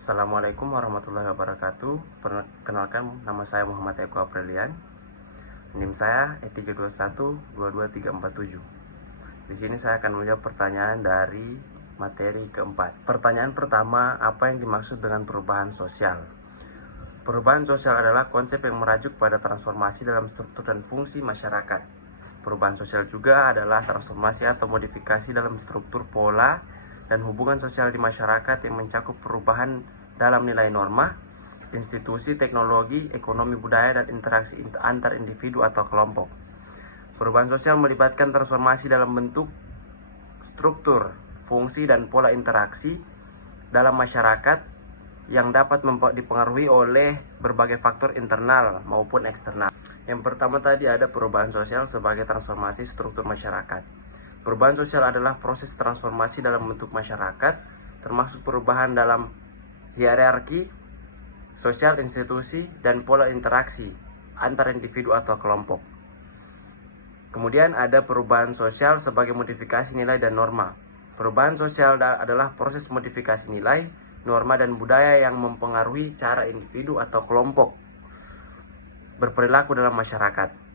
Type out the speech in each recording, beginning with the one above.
Assalamualaikum warahmatullahi wabarakatuh. Perkenalkan, nama saya Muhammad Eko Aprilian. NIM saya E321-22347. Di sini saya akan menjawab pertanyaan dari materi keempat. Pertanyaan pertama, apa yang dimaksud dengan perubahan sosial? Perubahan sosial adalah konsep yang merajuk pada transformasi dalam struktur dan fungsi masyarakat. Perubahan sosial juga adalah transformasi atau modifikasi dalam struktur, pola, dan hubungan sosial di masyarakat yang mencakup perubahan dalam nilai norma, institusi, teknologi, ekonomi, budaya, dan interaksi antar individu atau kelompok. Perubahan sosial melibatkan transformasi dalam bentuk, struktur, fungsi, dan pola interaksi dalam masyarakat yang dapat dipengaruhi oleh berbagai faktor internal maupun eksternal. Yang pertama tadi ada perubahan sosial sebagai transformasi struktur masyarakat. Perubahan sosial adalah proses transformasi dalam bentuk masyarakat, termasuk perubahan dalam hierarki sosial, institusi, dan pola interaksi antar individu atau kelompok. Kemudian ada perubahan sosial sebagai modifikasi nilai dan norma. Perubahan sosial adalah proses modifikasi nilai, norma, dan budaya yang mempengaruhi cara individu atau kelompok berperilaku dalam masyarakat.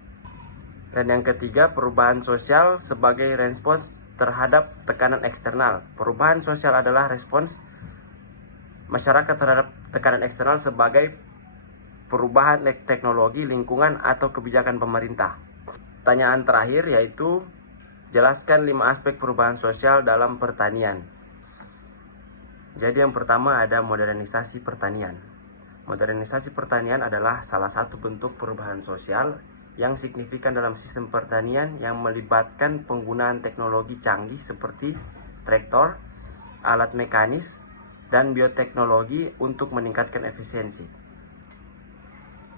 Dan yang ketiga, perubahan sosial sebagai respons terhadap tekanan eksternal. Perubahan sosial adalah respons masyarakat terhadap tekanan eksternal sebagai perubahan teknologi, lingkungan, atau kebijakan pemerintah. Pertanyaan terakhir yaitu, jelaskan 5 aspek perubahan sosial dalam pertanian. Jadi yang pertama ada modernisasi pertanian. Modernisasi pertanian adalah salah satu bentuk perubahan sosial yang signifikan dalam sistem pertanian yang melibatkan penggunaan teknologi canggih seperti traktor, alat mekanis, dan bioteknologi untuk meningkatkan efisiensi.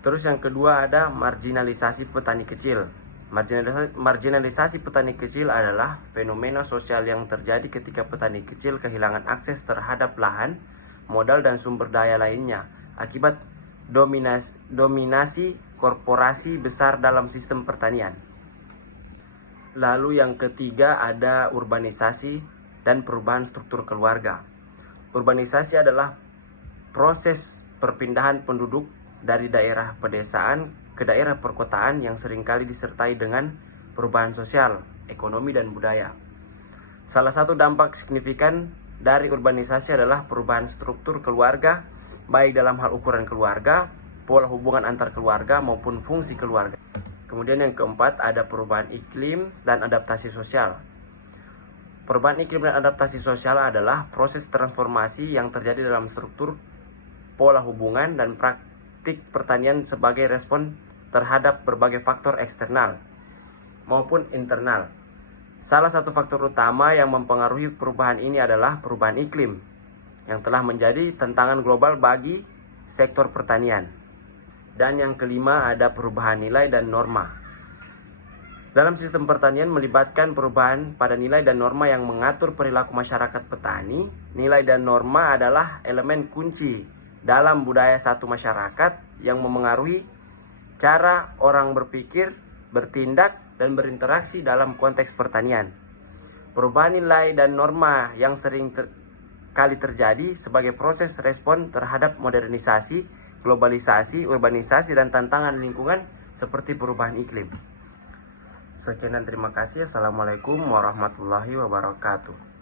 Terus yang kedua ada marginalisasi petani kecil. Marginalisasi petani kecil adalah fenomena sosial yang terjadi ketika petani kecil kehilangan akses terhadap lahan, modal, dan sumber daya lainnya akibat dominasi korporasi besar dalam sistem pertanian. Lalu yang ketiga ada urbanisasi dan perubahan struktur keluarga. Urbanisasi adalah proses perpindahan penduduk dari daerah pedesaan ke daerah perkotaan yang seringkali disertai dengan perubahan sosial, ekonomi, dan budaya. Salah satu dampak signifikan dari urbanisasi adalah perubahan struktur keluarga, baik dalam hal ukuran keluarga, pola hubungan antar keluarga, maupun fungsi keluarga. Kemudian yang keempat ada perubahan iklim dan adaptasi sosial. Perubahan iklim dan adaptasi sosial adalah proses transformasi yang terjadi dalam struktur, pola hubungan, dan praktik pertanian sebagai respon terhadap berbagai faktor eksternal maupun internal. Salah satu faktor utama yang mempengaruhi perubahan ini adalah perubahan iklim yang telah menjadi tantangan global bagi sektor pertanian. Dan yang kelima ada perubahan nilai dan norma. Dalam sistem pertanian melibatkan perubahan pada nilai dan norma yang mengatur perilaku masyarakat petani. Nilai dan norma adalah elemen kunci dalam budaya satu masyarakat yang memengaruhi cara orang berpikir, bertindak, dan berinteraksi dalam konteks pertanian. Perubahan nilai dan norma yang sering kali terjadi sebagai proses respon terhadap modernisasi, globalisasi, urbanisasi, dan tantangan lingkungan seperti perubahan iklim. Sekian dan terima kasih. Assalamualaikum warahmatullahi wabarakatuh.